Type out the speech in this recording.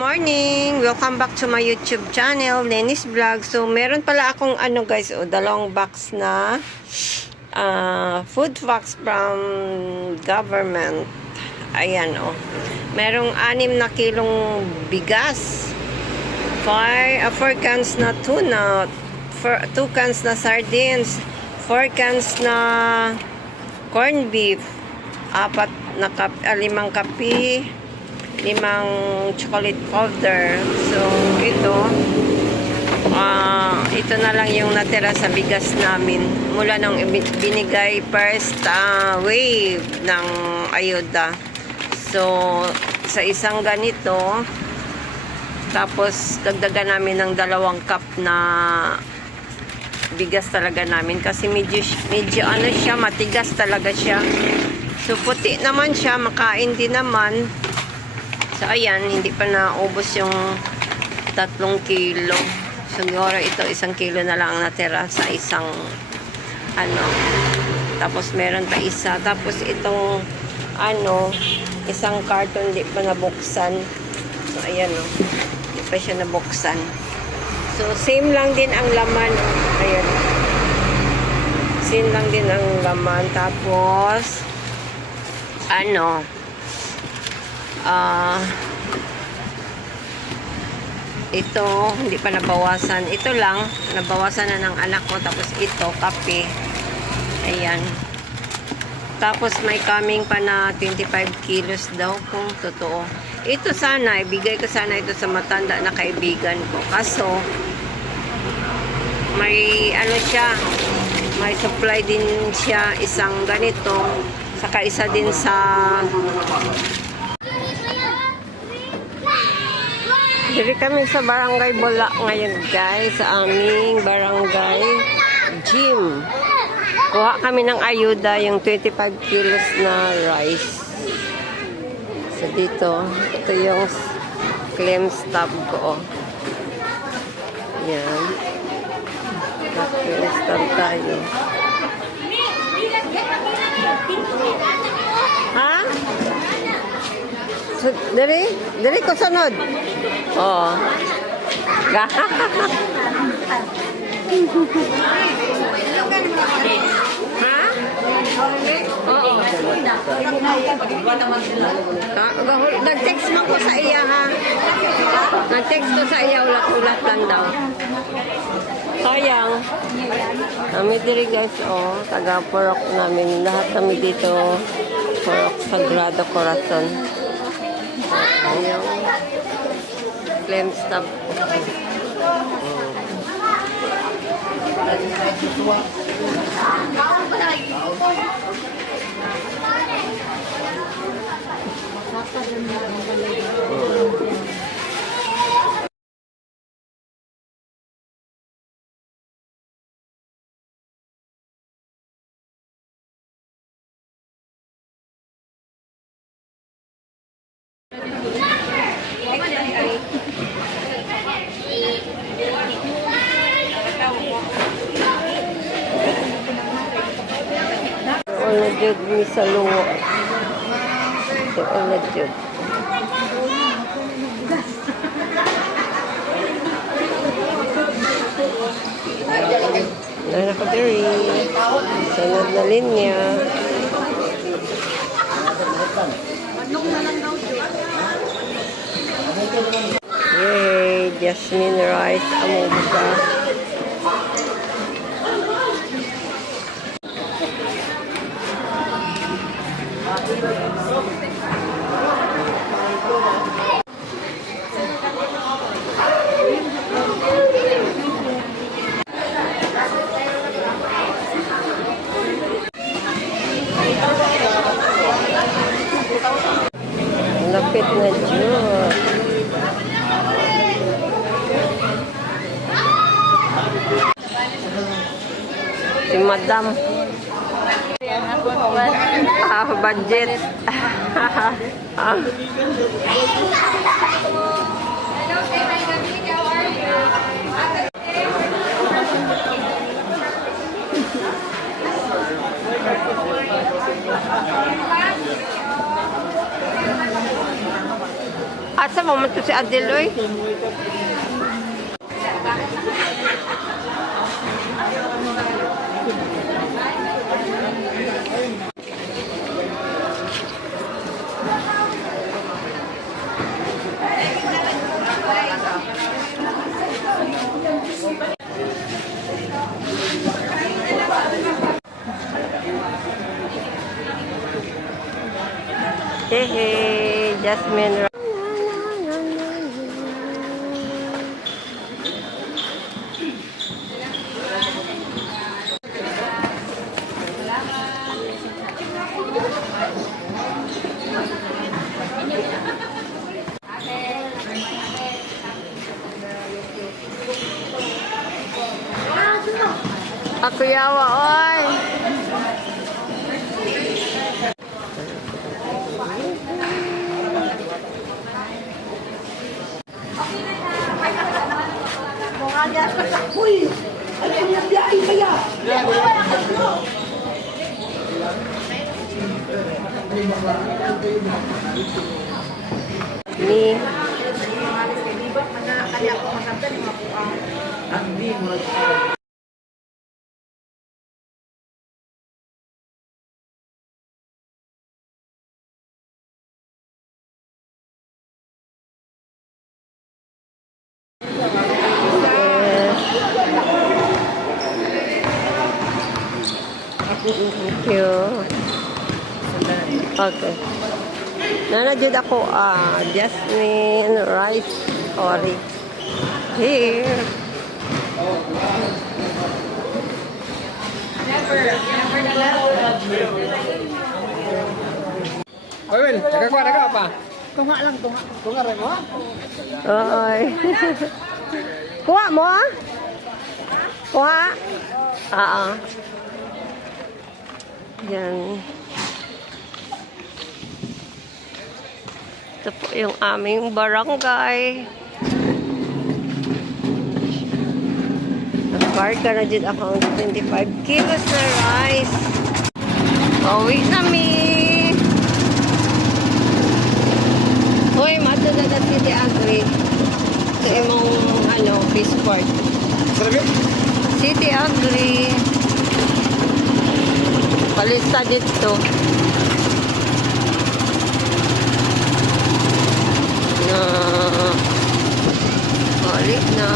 Morning! Welcome back to my YouTube channel, Lenny's Vlog. So, meron pala akong guys, dalawang box na food box from government. Ayan Merong 6 na kilong bigas. 4 cans na tuna, 2 cans na sardines, 4 cans na corned beef, 5 kape, 5 chocolate powder. So, ito na lang yung natira sa bigas namin mula nung binigay first wave ng ayuda. So, sa isang ganito, tapos dagdagan namin ng 2 cup na bigas talaga namin kasi medyo siya, matigas talaga siya. So, puti naman siya, makain din naman. So, ayan, hindi pa naubos yung 3 kilo. Siguro ito, 1 kilo na lang natira sa isang, Tapos, meron pa isa. Tapos, itong, isang carton, hindi pa nabuksan. So, ayan, hindi pa siya nabuksan. So, same lang din ang laman. Ayan. Same lang din ang laman. Tapos, ito, hindi pa nabawasan. Ito lang, nabawasan na ng anak ko. Tapos ito, kape. Ayan. Tapos may coming pa na 25 kilos daw kung totoo. Ito sana, ibigay ko sana ito sa matanda na kaibigan ko. Kaso, may siya, may supply din siya isang ganito. Saka isa din sa dili kami sa Barangay Bola ngayon guys, sa aming barangay gym. Kuha kami ng ayuda yung 25 kilos na rice. So dito, ito yung claim stub ko. Yan. Claim stub tayo. Ha? So, dali ko sunod. Oo. Ha? Oo. Nag-text mo ko sa iya, ha? Nag-text ko sa iya, ulat-ulat lang daw. Sayang. Kami diri guys, taga-Purok namin. Lahat kami dito, Purok Sagrado Corazon. Yung claim stub. Jud mi sa luwa. Ito ulit jud. Nana ko diri. Sunod na linya. Yay! Jasmine rice. Amubuka. Lapit na Diyos. Si Madam. Budget. Asa mo man to si Adeloy. Hehe, Jasmine. Ako yawa, oy. Uy! Ano yung biyahe kaya? Ni. Thank you. Okay. Nanajud ako, Jasmine rice curry. Here. Oy, Will, nagkakuha pa. Tunga lang, tunga. Tunga rin mo? Oy. Kuha mo, ah? Kuha? Oo. Yan. Ito po yung aming barangay. Nag-barka na dyan ako ng 25 kilos na rice. Pauwi na mi. Hoy, matunda na City Agri. Sa imong, fish port. Sarap City Agri. Palista dito. Na balik na.